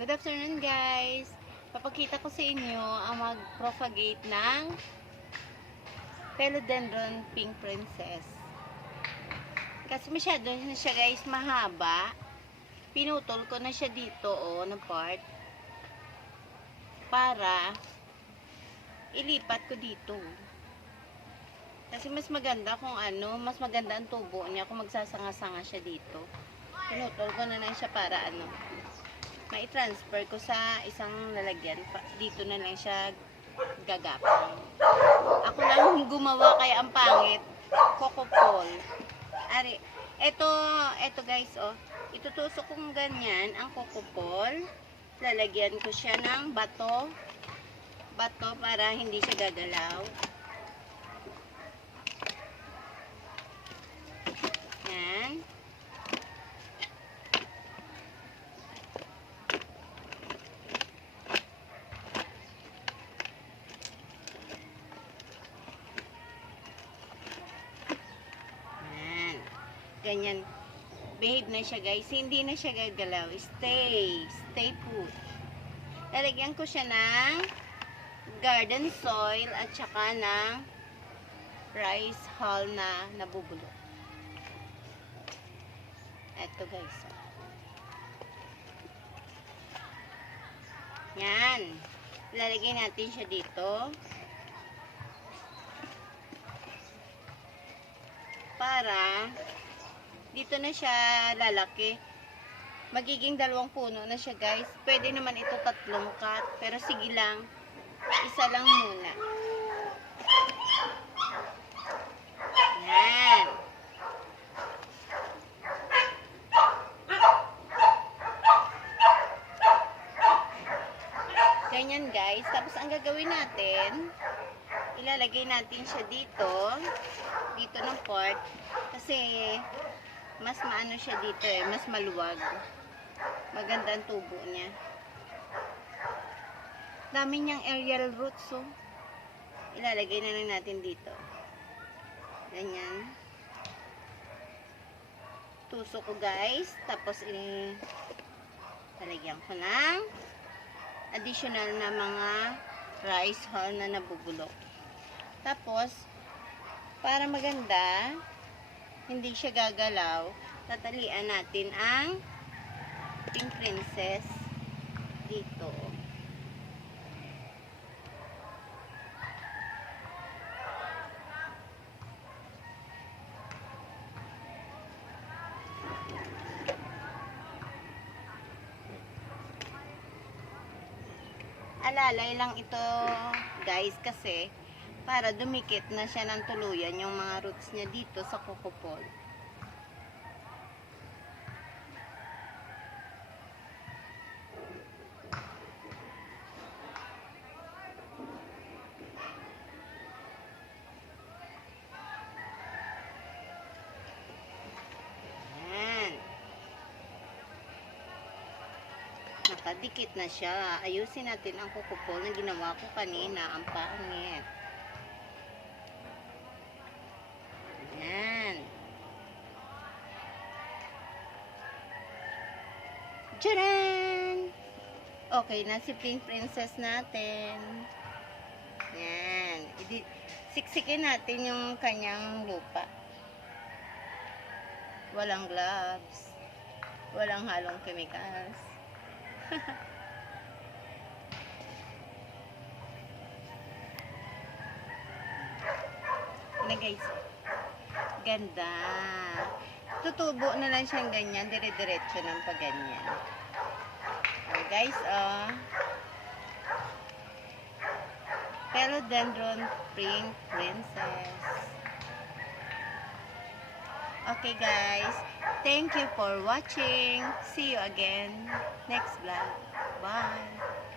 Good afternoon guys! Papakita ko sa inyo ang mag-propagate ng Philodendron Pink Princess. Kasi masyado na siya guys mahaba. Pinutol ko na siya dito na part para ilipat ko dito. Kasi mas maganda kung mas maganda ang tubo niya kung magsasanga-sanga siya dito. Pinutol ko na lang siya para mai-transfer ko sa isang lalagyan. Dito na lang siya gagapang. Ako lang gumawa kaya ang pangit. Coco Pol. Ari, eto guys, itutusok kong ganyan ang Coco Pol. Lalagyan ko siya ng bato para hindi siya gagalaw. Yan. Ganyan. Behave na siya guys. Hindi na siya gagalaw. Stay put. Lalagyan ko siya ng garden soil at saka ng rice hull na nabubulok. Eto guys. Yan. Lalagyan natin siya dito. Para dito na siya lalaki. Magiging 2 puno na siya guys. Pwede naman ito 3 cut. Pero sige lang. Isa lang muna. Yan. Ganyan guys. Tapos ang gagawin natin, ilalagay natin siya dito ng part. Kasi mas maano siya dito mas maluwag. Maganda ang tubo niya. Dami niyang aerial roots ilalagay na lang natin dito. Ganyan. Tusok ko guys. Tapos talagyan ko ng additional na mga rice hull na nabubulok. Tapos para maganda, hindi siya gagalaw, tatalian natin ang Pink Princess dito. Alalay lang ito guys kasi para dumikit na siya ng tuluyan yung mga roots niya dito sa Coco Pol. Yan. Nakadikit na siya. Ayusin natin ang Coco Pol na ginawa ko kanina. Ang pangit. Yan. Tcharan! Okay na si Pink Princess natin. Yan. Siksikin natin yung kanyang lupa. Walang gloves. Walang halong chemicals. Na guys. Ganda. Tutubo na lang siyang ganyan. Dire-diretso ng pagganyan. Guys, Philodendron Pink Princess. Okay guys. Thank you for watching. See you again next vlog. Bye.